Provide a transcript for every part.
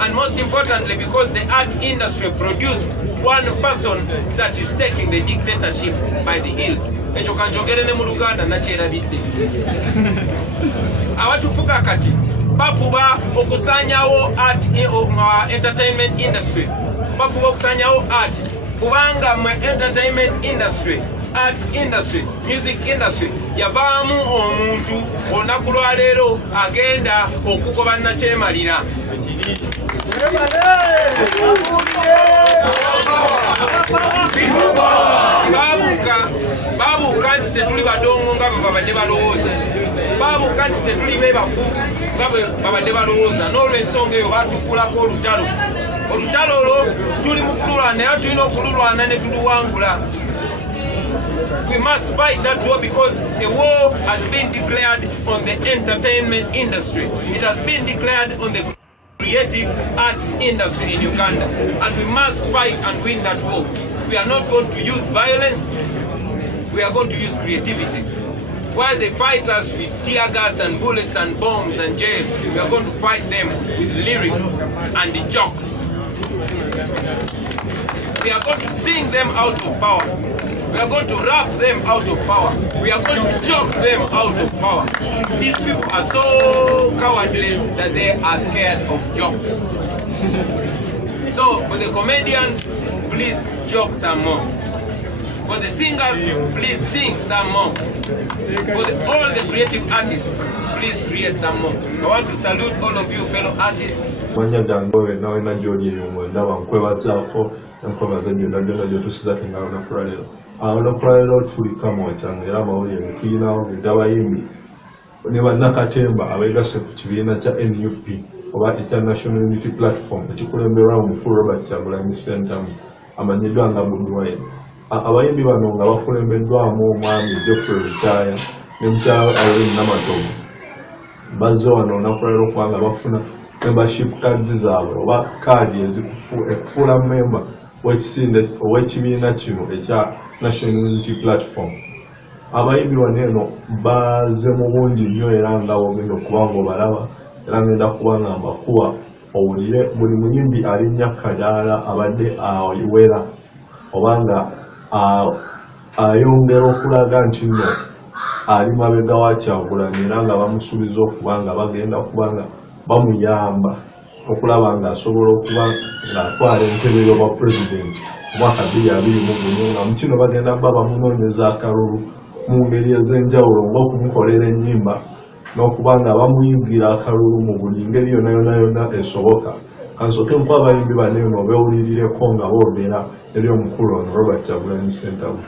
And most importantly, because the art industry produced one person that is taking the dictatorship by the heels. Echo kanjogere ne mu Luganda nakyerabidde. Abatufuga kati bafuba okusanyawo art entertainment industry. Bafuba okusanyawo art kubanga mu entertainment industry, art industry, music industry yavaamu omuntu olunaku lwa leero agenda okugoba nakyemalira. Babuuka nti tetuli badongo nga bwe babadde balowooza. Babuuka nti tetuli bebafu nga bwe babadde balowooza. N'olw'ensonga eyo batukulako olutalo. Olutalo olwo tuli mu kululwana naye tulina okululwana ne tuluwangula. We must fight that war because a war has been declared on the entertainment industry. It has been declared on the creative art industry in Uganda, and we must fight and win that war. We are not going to use violence, we are going to use creativity. While they fight us with tear gas and bullets and bombs and jail, we are going to fight them with lyrics and the jokes. We are going to sing them out of power. We are going to rap them out of power. We are going to joke them out of power. These people are so cowardly that they are scared of jokes. So for the comedians, please joke some more. For the singers, please sing some more. For all the creative artists, please create some more. I want to salute all of you fellow artists. Olw'okulwaliro tulika mu kyange era amawulire tulinawo abayimbi ne bannakatemba abeegasse ku kibiina kya NUP oba ekya National Unity Platform ekikulemberwa omukulu Robert Kyagulanyi Ssentamu amanyiddwa nga Bobi Wine. Abayimbi bano nga bakulembeddwamu omwami Geoffrey Rutaya ne mukyala Irene Namatogo bazze wano olunaku lwa leero kubanga bafuna membership cards zaabwe oba kaadi ezikufuula member w'ekibiina kino ekya National Unity Platform. Abayimbi wano eno bazze mu bungi nnyo era nga wogenda okuba ng'obalaba era ngenda kuba nga mbakuba owulire buli muyimbi alinnya Kadaala abadde awera oba nga ayongera okulaga nti nno ali mabega wa Kyagulanyi era nga bamusuubiza okuba nga bagenda kuba nga bamuyamba okulaba nga asobola okuba ng'atwala entebe y'obwa pulezidenti omwaka 2024 nga mu kino bagenda kuba bamunoonyeza akalulu mu ngeri ez'enjawulo ng'okumukolera ennyimba n'okuba nga bamuyingira akalulu mu buli ngeri yonna esoboka. Kansooke nkuba abayimbi bano eno beewulirireko nga boogera eri omukulu ono Robert Kyagulanyi Ssentamu.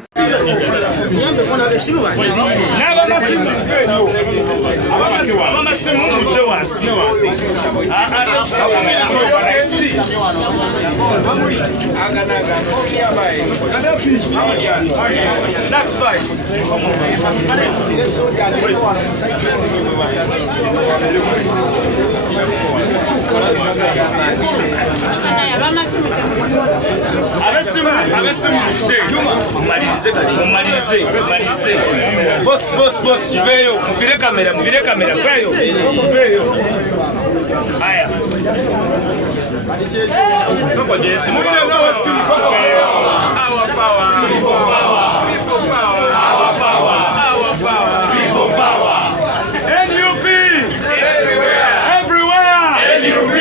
Boss, veio, vire câmera, veio. Aya. Só pode esse mover. Our power. People power. Our power. People power. NUP. Everywhere. NUP.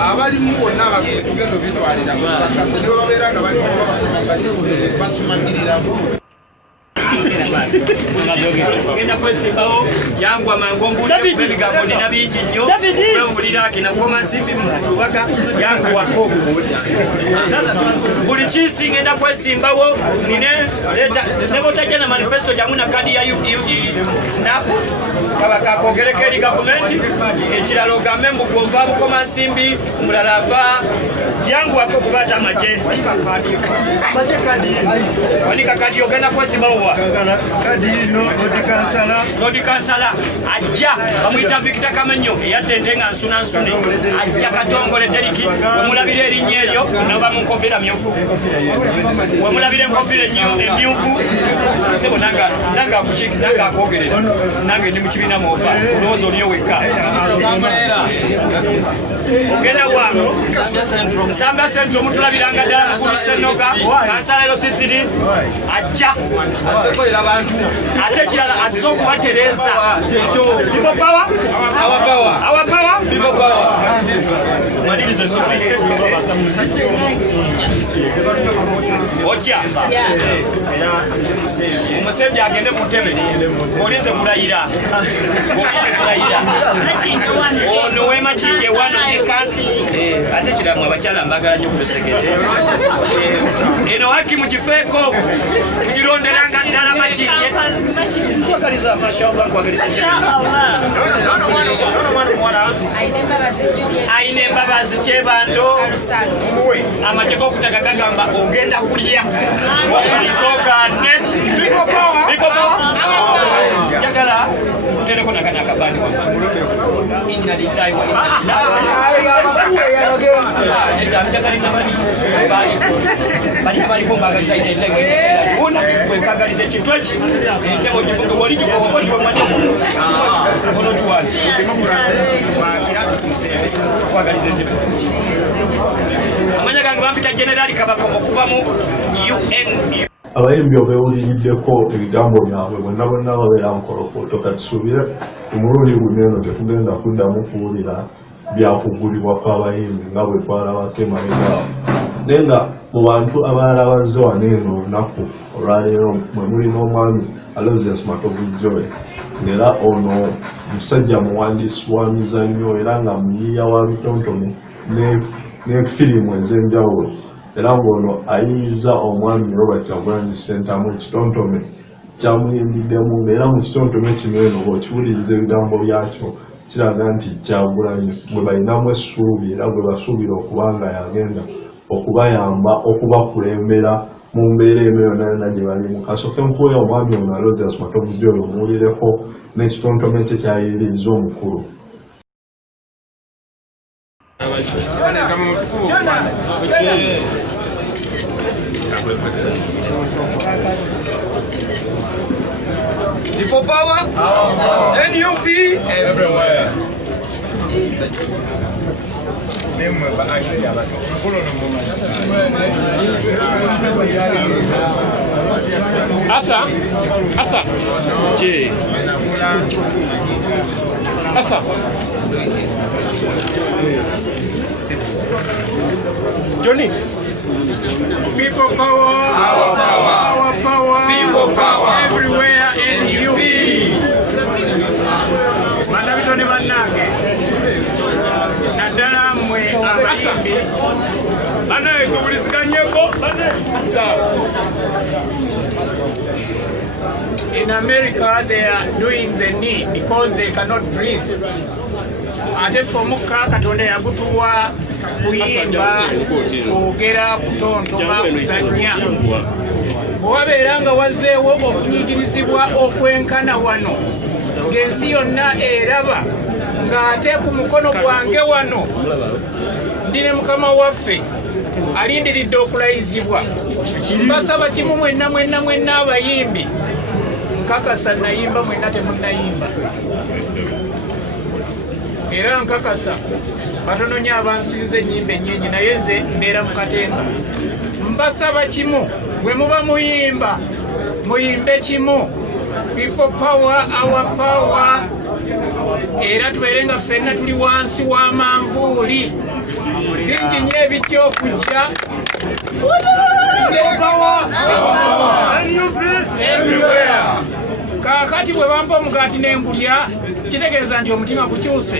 abali mubona abagendo bitwalira bakase nibo babeera nga bali basumangirira ngenda kwesimbawo yangu amangu mbulimu ebigambo nina bingi nnyo wewulira kinakoma nsimbi mu lubaga yangu wako buli kinsi ngenda kwesimbawo nebotajja na manifesto jamu na kadi ya naku kabakakogereko eri gavumenti ekirala ogambe mbu gwova bukoma nsimbi mulala ava yangu wako kubata amaje wanika kadi ogenda kwesimbawo wa kadi ino Nodi kansala ajja bamuyita Victor Kamenyo eyatentenga nsuna nsune ajja katongole deriki omulabira erinnya eryo noba mu nkofira myufu omulabira enkofira emyufu sebo nanga akwogerera nange ndi mu kibiina mwofa olowooza oliyo wekka ogenda wano Nsambya Central mutulabiranga ddala mukulu Senoga kansala ero titiri ajja ate ekirala atuze okubatereza People power? Our power? People power. Otya omusembya agende mu ntebe olinze mulayira ono wemakije wano ekasi ate kiramu abakyala mbagala nnyo kubisekere eno haki mugifeeko mugironderanga ddala makije kwagaliza mashallah kwagaliza aine embabazi kyebanto amagye g'okutaka gagamba ogenda kulya okulizogane jagala kutereko nakana akabani wama inna lillahi wa inna ilaihi bali baliko mbagaliza ite kuna kwekagaliza ekintu eki entebo givuga wali gikoboti bamanye ono tuwazi kwagaliza entebo amanya gange bampita generali kabako okuva mu UN abayimbi obewuliriddeko ebigambo byabwe bonna bonna babeera nkolokoto katusuubire omulundi guno eno tetugenda kuddamu kuwulira byakugulibwa kw'abayimbi nga bwe twalabako emabegaawo naye nga mu bantu abalala bazze wano eno olunaku olwaleero mwe muli n'omwami Aloysius Matovu Joy ng'era ono musajja muwandiisi wa mizannyo era nga muyiiya wa bitontome ne firimu ez'enjawulo era ng'ono ayiyiza omwami Robert Kyagulanyi Ssentamu ekitontome kyamuyimbiddemu ng'era mu kitontome kino eno bw'okiwuliriza ebigambo byakyo kiraga nti Kyagulanyi bwe balinamu essuubi era bwe basuubira okuba nga yagenda okubayamba okubakulembera mu mbeera eno yonna yonna gye balimu kasooke nkuwe omwami ono Aloysius Matovu Joy omuwulireko n'ekitontome kye kyayiririza omukulu. People power, NUP, everywhere. Asa. Johnny. People power, our power, people power, everywhere NUP. Mandabitone bannange naddala mmwe abayimbi banaye tubulisiganyeko in America they are doing the knee because they cannot breathe. Ate fomukka Katonda yagutuwa kuyimba kwogera kutontoma kuzannya bwewabeera nga wazzeewo okunyigirizibwa okwenkana wano ng'ensi yonna eraba ng'ate ku mukono gwange wano ndi ne mukama waffe alindiridde okulayizibwa mbasaba kimu mwenna abayimbi nkakasa nayimba mwenna temunnayimba era nkakasa batono nnyo abansinze ennyimba ennyingi naye nze mbeera mu katemba mbasaba kimu bwe muba muyimbe kimu people power our power era tubeere nga ffenna tuli wansi wa manvuuli bingi nnyo ebijja okujja kakati bwe bampa omugaati n'engulya kitegeeza nti omutima gukyuse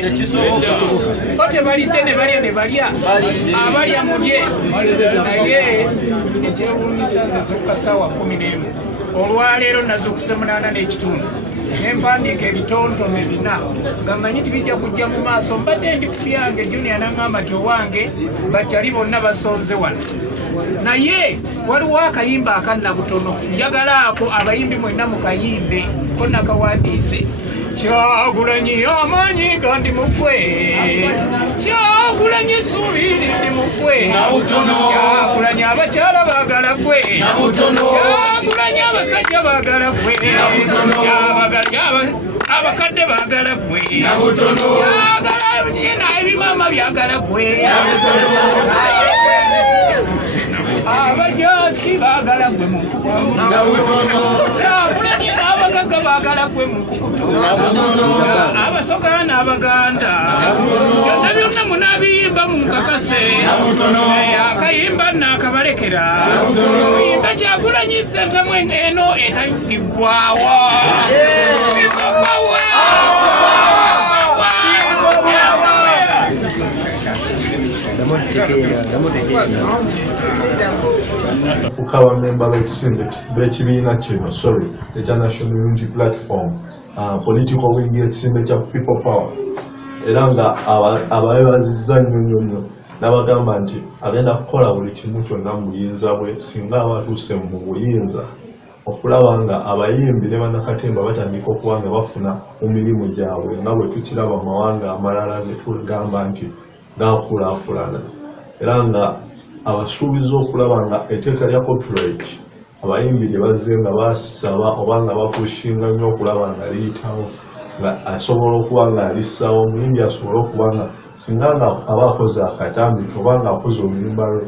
bo tebalidde ne balya ne balya abalya mulye naye ekyewuunyisa nze zuuka ssaawa 11 olwaleero nazuukuse 8:30 nempandiika ebitontome 4 nga mmanyi tibijja kujja mu maaso mbadde ndi ku byange Junior n'aŋŋamba nti owange bakyali bonna basonze wano naye waliwo akayimba akannabutono njagala ako abayimbi mwenna mu kayimbe ko nakawandiise Kyagulanyi amanyi gandi mukwe Kyagulanyi suubiri ndi mukwe Kyagulanyi abakyala baagala gwe Kyagulanyi abasajja baagala gwe abakadde baagala gwe Kyagala nyina ebimama byagala gwe abajasi baagala gwe mu nkukutu Kyagulanyi abagagga baagala gwe mu nkukutu abasoga n'abaganda byonna byonna munaabiyimba mu nkakase akayimba naakabalekera yimba Kyagulanyi ssentamu eno etaliggwawo Ukaba member b'ekibiina kino ekya National Unity Platform political wing y'ekisimbe kya People Power era nga abeebazizza nnyo n'abagamba nti agenda kukola buli kimu kyonna mu buyinza bwe singa aba atuuse mu buyinza okulaba nga abayimbi ne bannakatemba batandika okuba nga bafuna mu mirimu gyabwe nga bwe tukiraba mawanga amalala ne tugamba nti gaakulaakulana era nga abasuubiza okulaba nga etteeka lya copyright abayimbi lye bazze nga basaba oba nga bakushinga nnyo okulaba nga liyitawo nga asobola okuba nga alissaawo omuyimbi asobola okuba nga singa nga aba akoze akatambi oba nga akoze oluyimba lwe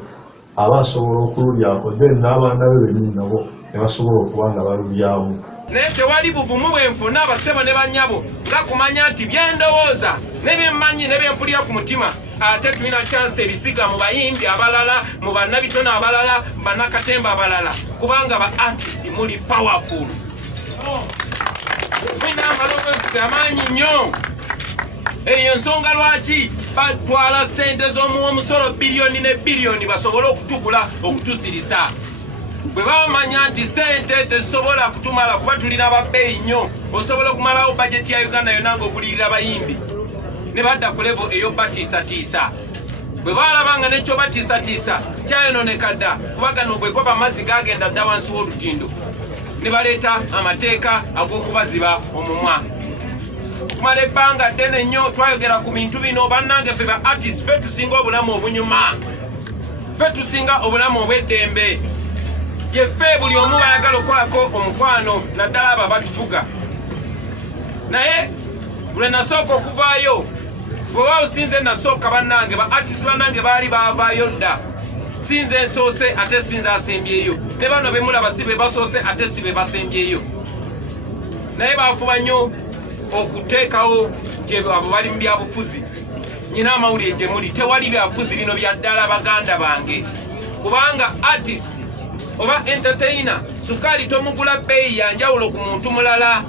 aba asobola okululyako then n'abaana be bennyini nabo ne basobola okuba nga balulyamu naye tewali buvumu bwenfuna abasebo ne bannyabo nga kumanya nti byendowooza n'ebyemmanyi n'ebyempulira ku mutima ate tulina kyansi ebisiga mu bayimbi abalala mu bannabitono abalala mu bannakatemba abalala kubanga ba artist muli powerful mulina amaloboozi amaanyi nnyo eyo nsonga lwaki batwala ssente z'omumusolo biliyoni ne biliyoni basobole okutugula okutusirisa bwe bamanya nti ssente tezisobola kutumala kuba tulina ababbeeyi nnyo osobola okumalawo bajeti ya Uganda yonna ng'okulirira abayimbi ne badda ku levo eyo batiisatiisa bwe balaba nga nekyo batiisatiisa kyayononeka dda kuba gano bwekoba amazzi gagenda dda wansi w'olutindo ne baleeta amateeka ag'okubaziba omumwa kumala ebbanga ddene nnyo twayogera ku bintu bino bannange ffe ba artist ffe tusinga obulamu obunyuma ffe tusinga obulamu obw'eddembe yeffe buli omu bayagala okukolako omukwano naddala abo abatufuga naye lwe nasooka okuvaayo bwewa osinze nasooka bannange ba artist bannange baali baavaayo dda sinze nsoose ate sinze asembyeyo ne bano bemulaba si be basoose ate si be basembyeyo naye baafuba nnyo okuteekawo nti abo bali mu byabufuzi nyina amawulire gye muli tewali byabufuzi bino bya ddala baganda bange kubanga artist oba entertainer sukaali tomugula bbeeyi yanjawulo ku muntu mulala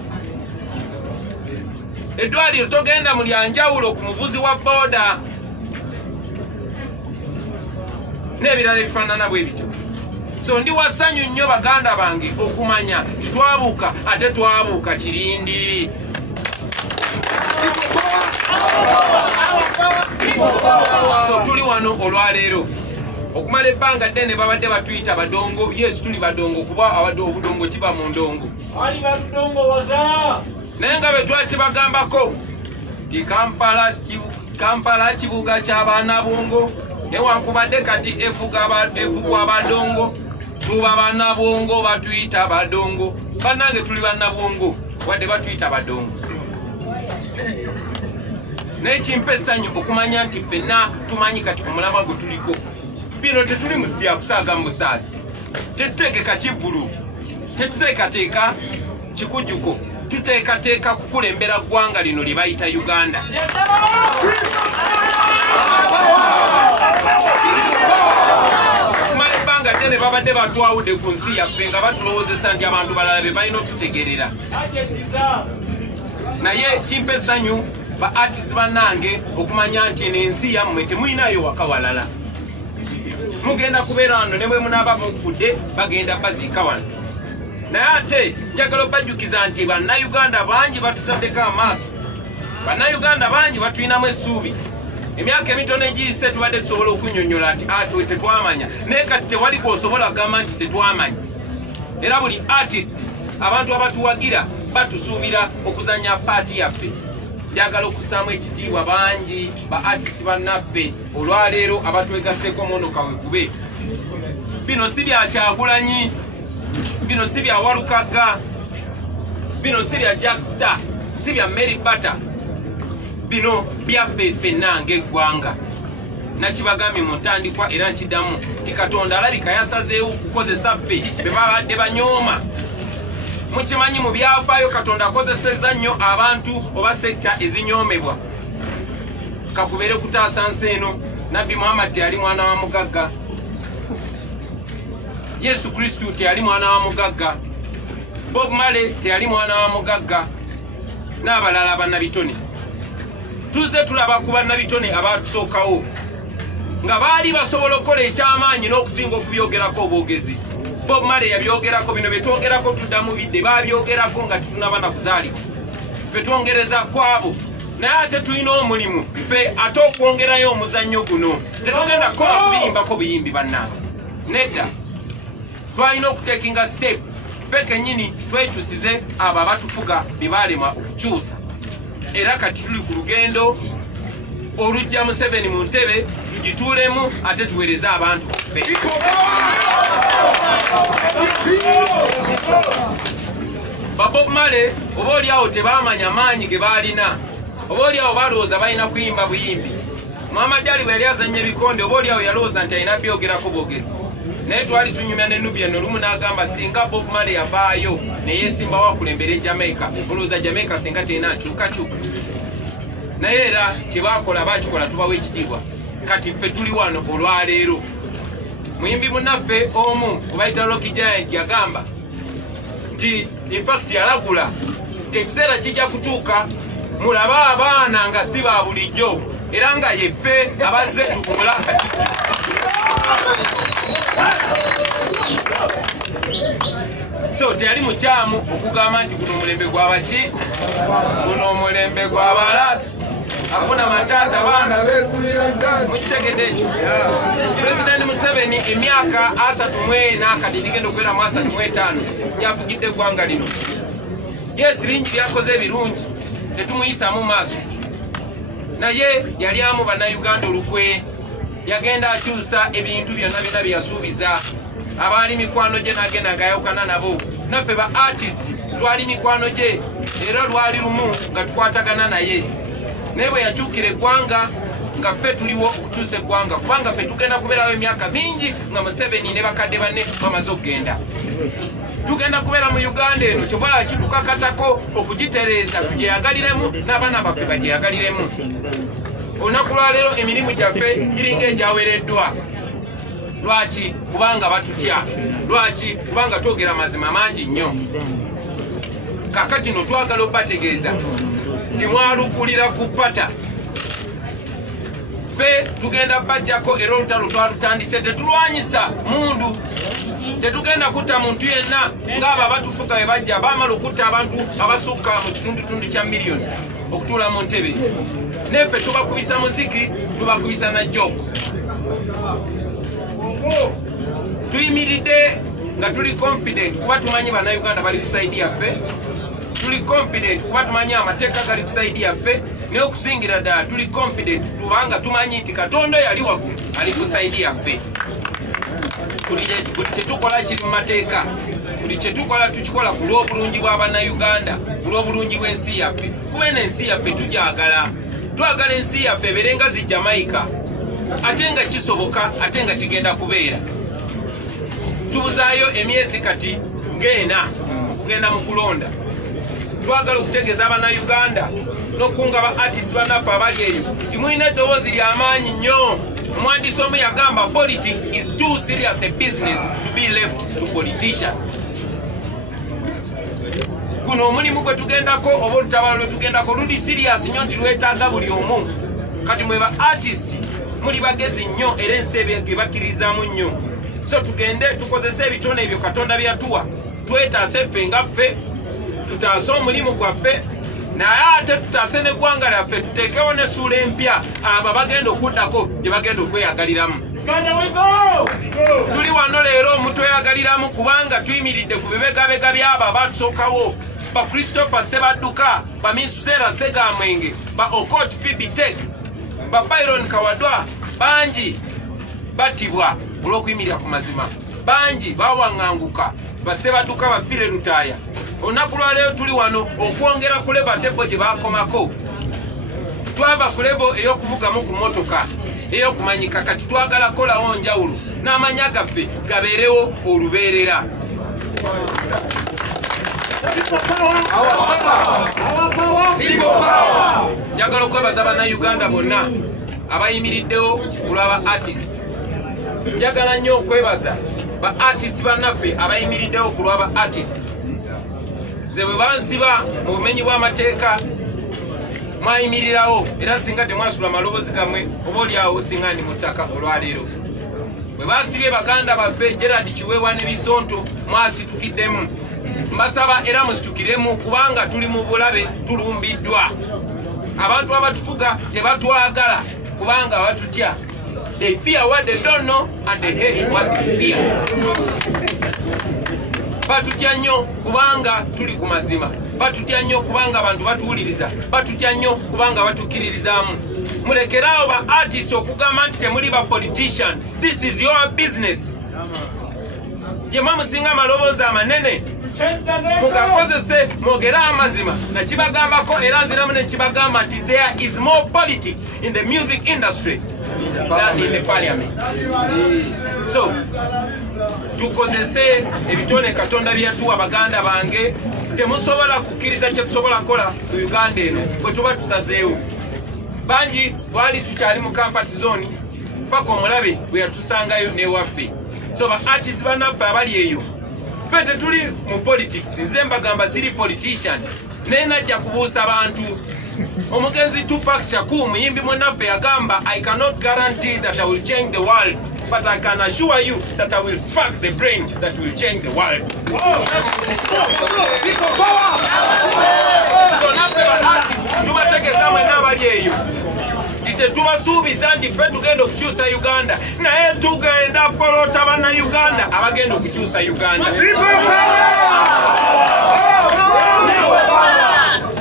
eddwaliro togenda mu lyanjawulo ku muvuzi wa booda n'ebirala ebifaanana bwe bityo so ndi wasanyu nnyo baganda bange okumanya twabuuka ate twabuuka kirindi so tuli wano olwaleero okumala ebbanga ddene babadde batuyita badongo yes tuli badongo kuba abadde obudongo kiba mu ndongo naye nga bwe twakibagambako ti Kampala kibuga ky'abaana bongo newankubadde kati efugwa abadongo tuba baana bongo batuyita badongo bannange tuli banna bongo wadde batuyita badongo nekimpa essanyu okumanya nti ffenna tumanyi kati omulamwa gwe tuliko bino tetuli mu byakusaaga mu busaazi tetuteekeka kibbulu tetuteekateeka kikujuko tuteekateeka kukulembera ggwanga lino lye bayita Uganda okumala ebbanga begatte ne babadde batwawudde ku nsi yaffe nga batulowoozesa nti abantu balala be balina okututegeerera naye kimpa essanyu ba artists bannange okumanya nti n'ensi yammwe temulinayo waka walala mugenda kubeera wano ne bwe munaaba mufudde bagenda baziika wano naye ate njagala obajjukiza nti bannayuganda bangi batutaddeko amaaso bannayuganda bangi batulinamu essuubi emyaka emitono egiyise tubadde tusobola okunnyonnyola nti atwe tetwamanya naye kati tewali kwosobola kugamba nti tetwamanya era buli artist abantu abatuwagira batusuubira okuzanya paati yaffe njagala okussaamu ekitiibwa bangi ba artist bannaffe olwaleero abatwegasseko muno kawekube bino si bya Kyagulanyi bino si bya Walukagga bino si bya Jackstar si bya Mary Potter bino byaffe ffenna ng'eggwanga nakibagambye mu ntandikwa era nkiddamu ti Katonda alabika yasazeewo okukozesa ffe be babadde banyooma mukimanyi mu byafaayo Katonda akozesezza nnyo abantu oba sekita ezinyoomebwa kakubeere kutaasa nsi eno Nabbi Muhammad teyali mwana wa mugagga Yesu Kristu teyali mwana wa mugagga Bob Marley teyali mwana wa mugagga n'abalala bannabitone tuze tulaba ku bannabitone abatusookawo nga baali basobola okukola ekyamaanyi n'okusinga okubyogerako obwogezi Bob Marley yabyogerako bino byetwogerako tuddamu bidde babyogerako nga tetunaba na kuzaalibwa ffe twongereza kwabo naye ate tulina omulimu ffe ate okwongerayo omuzannyo guno tetugenda kukola kubiyimbako buyimbi bannange nedda twalina okutekinga step ffe kennyini twekyusize abo abatufuga bye baalema okukyusa era kati tuli ku lugendo olujja Museveni mu ntebe tugituulemu ate tuweereze abantu baffe Bob Marley oba oliawo tebaamanya maanyi ge baalina oba oliawo balowooza balina kuyimba buyimbi Muhammad Ali bwe yali azannya ebikonde oba oliawo yalowooza nti alina byogerako bwogezi naye twali tunyumya ne Nubia olumu n'agamba singa Bob Marley yavaayo ne yeesimbawo akulembera Jamaica olowooza Jamaica singa terina nkyukakyuka naye era kyebaakola baakikola tubawo ekitiibwa kati ffe tuli wano olwaleero muyimbi munnaffe omu obayita Rocky Giant yagamba nti infact yalagula nti ekiseera kijja kutuuka mulabe abaana nga si ba bulijjo era nga yeffe abazze tukumula akati so teyali mukyamu okugamba nti guno omulembe gw'abaki guno omulembe gw'abalasi akuna matata bana mukitegedde ekyo President Museveni emyaka 34 kati ligenda okubeera mu 35 yavugidde eggwanga lino yes lingi lyakoze ebirungi tetumuyisaamu maaso naye yali amu bannayuganda olukwe yagenda akyusa ebintu byonna byonna bye yasuubiza abaali mikwano gye n'agenda ng'ayawukana nabo naffe ba artist twali mikwano gye era lwali lumu nga tukwatagana naye naye bwe yakyukira eggwanga nga ffe tuliwo okukyusa eggwanga kubanga ffe tugenda kubeerawo emyaka mingi nga Museveni ne bakadde banne bamaze okugenda tugenda kubeera mu Uganda eno kyobala kitukakatako okugitereeza tugyeyagaliremu n'abaana baffe bagyeyagaliremu olunaku lwaleero emirimu gyaffe giringa egyawereddwa lwaki kubanga batutya lwaki kubanga twogera mazima mangi nnyo kakati no twagala obategeeza nti mwalukulira ku pata ffe tugenda bajjako era olutalo twalutandise tetulwanyisa mundu tetugenda kutta muntu yenna ng'abo abatufuga bwe bajja baamala okutta abantu abasukka mu kitundutundu kya miliyoni okutuula mu ntebe neffe tubakubisa muziki tubakubisa na jogo tuyimiridde nga tuli confident kuba tumanyi bannayuganda bali kusaidia ffe tuli confident kuba tumanyi amateeka gali kusaidia ffe naye okusingira ddala tuli confident kubanga tumanyi nti Katonda yali waggulu ali kusaidia ffe buli kyetukola kiri mu mateeka buli kyetukola tukikola ku lw'obulungi bw'abannayuganda ku lw'obulungi bw'ensi yaffe kuba eno ensi yaffe tugyagala twagala ensi yaffe ebeerenga zi Jamaica ate nga kisoboka ate nga kigenda kubeera tubuzaayo emyezi kati ng'ena okugenda mu kulonda twagala okutegeeza abannayuganda n'okunga ba artist bannaffe abali eyo timulina eddoboozi ly'amaanyi nnyo Omwandisi omu yagamba politics is too serious a business to be left to politicians. Guno omulimu gwe tugendako oba olutabalo lwe tugendako luli serious nnyo nti lwetaaga buli omu. Kati mwe ba artist muli bagezi nnyo era ensi ebyo bakkirizaamu nnyo. So tugende tukozese ebitone ebyo Katonda byatuwa twetaase ffe nga ffe tutaase omulimu gwaffe naye ate tutaase n'eggwanga lyaffe tuteekewo n'essuula empya abo bagenda okuddako gye bagenda okweyagaliramu. Tuli wano leero omutweyagaliramu kubanga tuyimiridde ku bibegabega by'abo abatusookawo ba Christopher Sebadduka, ba Minsusera Segamwenge, ba Okot Bibitek, ba Byron Kawadwa, bangi battibwa olw'okuyimirira ku mazima, bangi bawaŋŋanguka, ba Sebadduka bafiire lutaaya. Olunaku lwa leero tuli wano okwongera ku leba tebo gye baakomako. Twava ku lebo ey'okuvugamu ku mmotoka ey'okumanyika, kati twagala kolawo njawulo n'amanya gaffe gabeerewo olubeerera. Njagala okwebaza bannayuganda bonna abayimiriddewo ku lw'aba artist. Njagala nnyo okwebaza ba artist bannaffe abayimiriddewo ku lw'aba artist. Nze bwe bansiba mu bumenyi bw'amateeka mwayimirirawo era singa temwasula maloboozi gammwe oba oliawo singa ndi mu ttaka olwaleero. Bwe basibye baganda baffe Gerard Kiweewa ne Bisonto mwasitukiddemu. Mbasaba era musitukiremu kubanga tuli mu bulabe tulumbiddwa. Abantu abatufuga tebatwagala kubanga batutya. They fear what they don't know and they hate what they fear. Batutya nnyo kubanga tuli ku mazima. Batutya nnyo kubanga abantu batuwuliriza. Batutya nnyo kubanga batukkiririzaamu. Mulekeraawo ba artists okugamba nti temuli ba politician. This is your business. Ye mwamusinga amaloboozi amanene mugakozese mwogere amazima nakibagambako era nziramu nekibagamba nti there is more politics in the music industry than in the parliament. So tukozese ebitone Katonda byatuwa baganda bange. Temusobola kukkiriza kye tusobola kola ku Uganda eno bwe tuba tusazeewo. Bangi twali tukyali mu comfort zone paka omulabe bwe yatusangayo n'ewaffe. So ba artists bannaffe abali eyo ffe tetuli mu politics. Nze mbagamba siri politician naye najja kubuusa bantu. Omugenzi Tupac Shakur muyimbi munnaffe yagamba I cannot guarantee that I will change the world but I can assure you that I will spark the brain that will change the world. People power! So naffe ba artists tubategeeza mwenna abali eyo tetubasuubiza nti ffe tugenda okukyusa Uganda naye tugenda polota bannayuganda abagenda okukyusa Uganda.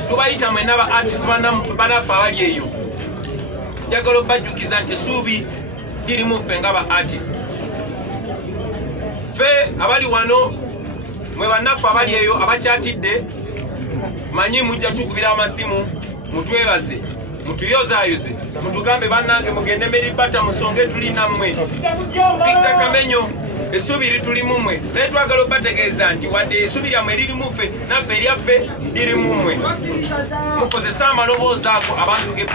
Tubayita mwenna ba artists bannaffe abali eyo. Njagala obajjukiza nti essuubi lirimu ffe nga ba artists. Ffe abali wano mwe bannaffe abali eyo abakyatidde manyi mujja tukubira amasimu mutwebaze mutuyozaayoze mutugambe bannange mugende Meribata musonge tuli nammwe. Victor Kamenyo essuubi litulimu mmwe naye twagala obategeeza nti wadde essuubi lyammwe lirimu ffe naffe eryaffe lirimu mmwe. Mukozese amaloboozi ago abantu ge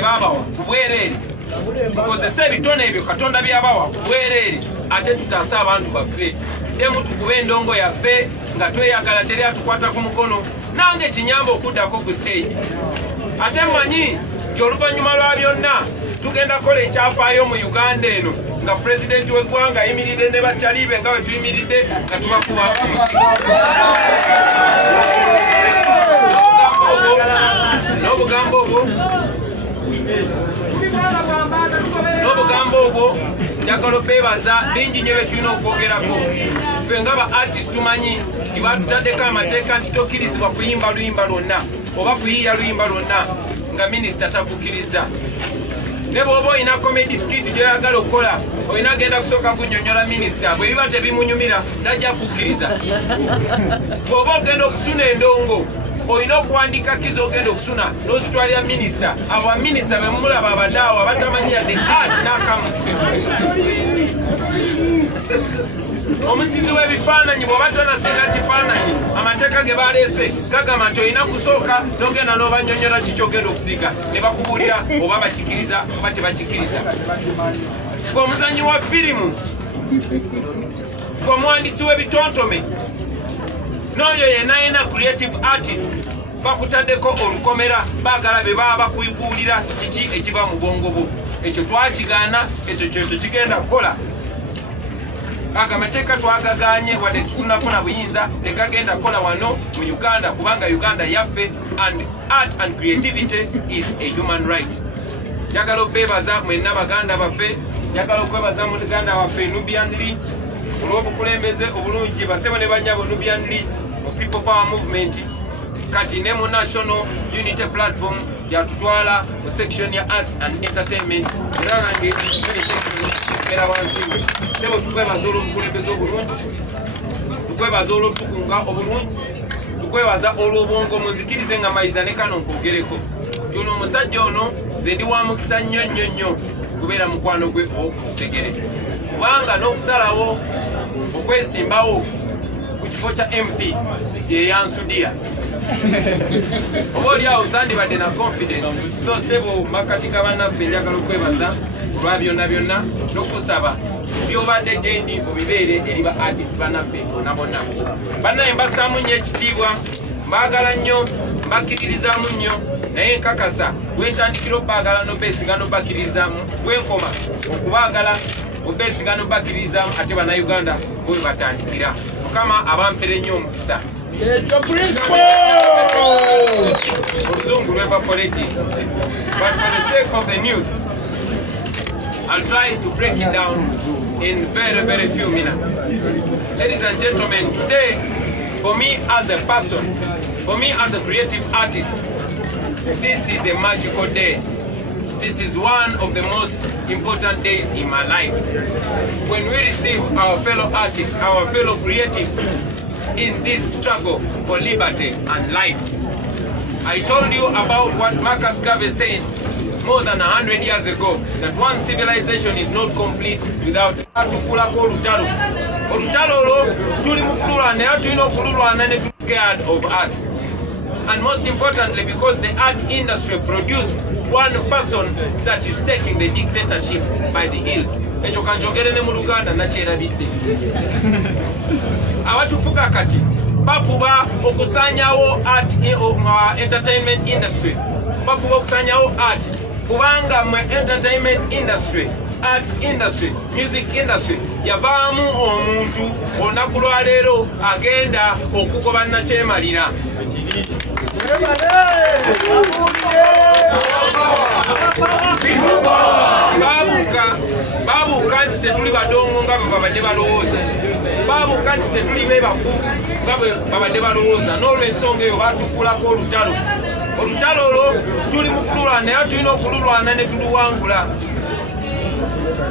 baabawa ku bwereere. Mukozese ebitone ebyo Katonda byabawa ku bwereere ate tutaase abantu baffe. Temutukube endongo yaffe nga tweyagala teri atukwata ku mukono. Nange kinyamba okuddako ku stage. Ate mmanyi nti oluvannyuma lwa byonna tugenda kukola ekyafaayo mu Uganda eno nga pulezidenti w'eggwanga ayimiridde ne bakyalibe nga bwe tuyimiridde nga tubakuba n'obugambo obwo njagala obeebaza bingi nnyo bye tulina okwogerako. Ffe nga ba artist tumanyi nti batutaddeko amateeka nti tokkirizibwa kuyimba luyimba lwonna oba kuyiiya luyimba lwonna nga minisita takukkiriza. Ne bw'oba olina comedy skit gy'oyagala okukola olina genda kusooka kunnyonnyola minisita bwe biba tebimunyumira tajja kukkiriza. Bw'oba ogenda okusuna endongo olina okuwandiika kizo ogenda okusuna n'ozitwalira minisita. Abo baminisita be mulaba abadaawo abatamanyi yadde art n'akamu. omusizi w'ebifaananyi bw'oba tonasinga kifaananyi amateeka ge baleese gagamba nti olina kusooka n'ogenda n'obanyonyola kiki ogenda okusiiga ne bakubuulira oba bakikiriza oba tebakikiriza. Ng'omuzannyi wa firimu, ng'omuwandiisi w'ebitontome, n'oyo yenayina creative artist bakutaddeko olukomera baagala be baba bakubuulira kiki ekiba mu bwongo bwo. Ekyo twakigaana, ekyo kyo kigenda kukola. Amateeka twagagaanye wadde tunafuna buyinza tegagenda kukola wano mu Uganda kubanga Uganda yaffe, and art and creativity is a human right. Njagala okwebaza mwenna baganda baffe, njagala okwebaza muganda waffe Nubian Lee olw'obukulembeze obulungi basebo ne bannyabo Nubian Lee mu People Power Movement, kati ne mu National Unity Platform yatutwala mu section ya arts and entertainment era nange section era wansiwe sebo tukwebaza olw'obukulembeze obulungi, tukwebaza olw'otukunga obulungi, tukwebaza olw'obwongo. Munzikirize nga mayiza ne kano nkwogereko ono omusajja ono nze ndi wa mukisa nnyo nnyo nnyo kubeera mukwano gwe okusegere kubanga n'okusalawo okwesimbawo ku kifo kya MP yeyansudia oba oli awo sandibadde na confidence. So sebo makati ga bannaffe njagala okwebaza olwa byonna byonna n'okusaba byobadde gyendi obibeere eri ba artist bannaffe bonna bonna. Bannaye mbasaamu nnyo ekitiibwa, mbaagala nnyo, mbakkiririzaamu nnyo, naye nkakasa bwentandikira obbaagala n'obbeesiga n'obbakiririzaamu, bwenkoma okubaagala obbeesiga n'obbakiririzaamu ate bannayuganda bwe batandikira. Mukama abampere nnyo omukisa. Oluzungu lw'evaporated. But for the sake of the news, I'll try to break it down in very, very few minutes. Ladies and gentlemen, today, for me as a person, for me as a creative artist, this is a magical day. This is one of the most important days in my life. When we receive our fellow artists, our fellow creatives in this struggle for liberty and life. I told you about what Marcus Garvey said more than 100 years ago, that one civilization is not complete without atukulako olutalo. Olutalo olwo tuli mu kululwana naye tulina okululwana ne scared of us. And most importantly, because the art industry produced one person that is taking the dictatorship by the heels. Ekyo kanjogere ne mu Luganda nakyerabidde. Abatufuga kati bafuba okusanyawo art entertainment industry. Bafuba okusanyawo art kubanga mu entertainment industry, art industry, music industry yavaamu omuntu olunaku lwa leero agenda okugoba nakyemalira. Babuuka nti tetuli badongo nga bwe babadde balowooza. Babuuka nti tetuli bebafu nga bwe babadde balowooza. N'olw'ensonga eyo batukulako olutalo. Olutalo olwo tuli mu kululwana naye tulina okululwana ne tuluwangula.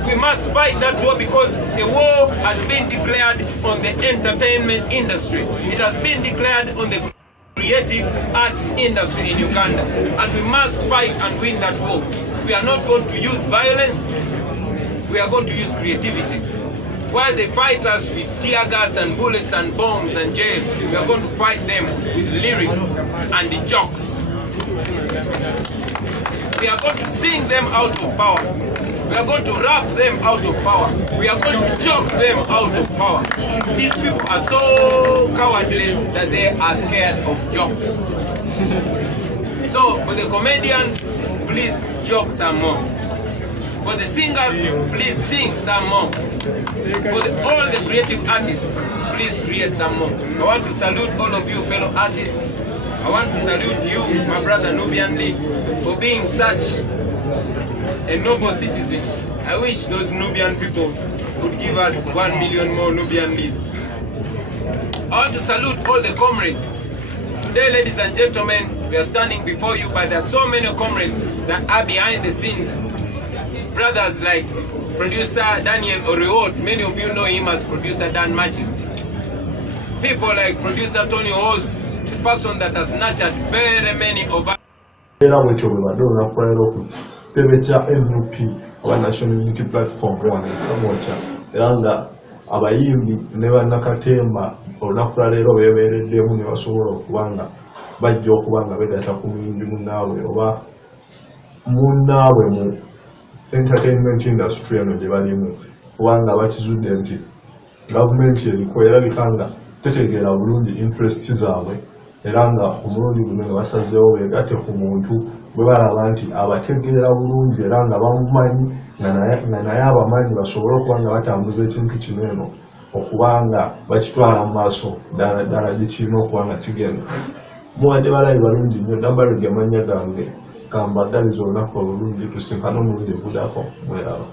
We must fight that war because a war has been declared on the entertainment industry. It has been declared on the creative art industry in Uganda, and we must fight and win that war. We are not going to use violence, we are going to use creativity. While they fight us with tear gas and bullets and bombs and jail, we are going to fight them with lyrics and the jokes. We are going to sing them out of power. We are going to rap them out of power. We are going to joke them out of power. These people are so cowardly that they are scared of jokes. So for the comedians, please joke some more. For the singers, please sing some more. For all the creative artists, please create some more. I want to salute all of you fellow artists. I want to salute you, my brother Nubian Lee, for being such a noble citizen. I wish those Nubian people would give us 1 million more Nubian Lees. I want to salute all the comrades. Today, ladies and gentlemen, we are standing before you, but there are so many comrades that are behind the scenes. Brothers like producer Daniel Oreod, many of you know him as producer Dan Magic. People like producer Tony Hose, a person that has nurtured very many of us. Era bwekyo bwe badde olunakubalira ku kitebe kya NUP oba National Unity Platform wano ekamwokya era nga abayimbi ne bannakatemba olunaku lwa leero beebeereddemu ne basobola okubanga bajja okubanga begatta ku muyimbi munnaabwe oba munnaabwe mu entertainment industry eno gye balimu kubanga bakizudde nti gavumenti eriko erabika nga tetegeera bulungi interest zaabwe era nga omulundi guno nga basazeewo beegatte ku muntu bwe balaba nti abategeera bulungi era nga bamumanyi nga naye abamanyi basobole okuba nga batambuza ekintu kino eno okubanga bakitwala mu maaso ddala gikirina okuba nga kigenda. Muwadde balabi balungi nnyo nambalo ge mannya gange kambagaliza olunaku olulungi tusinkane omulundi ogudako mweraba.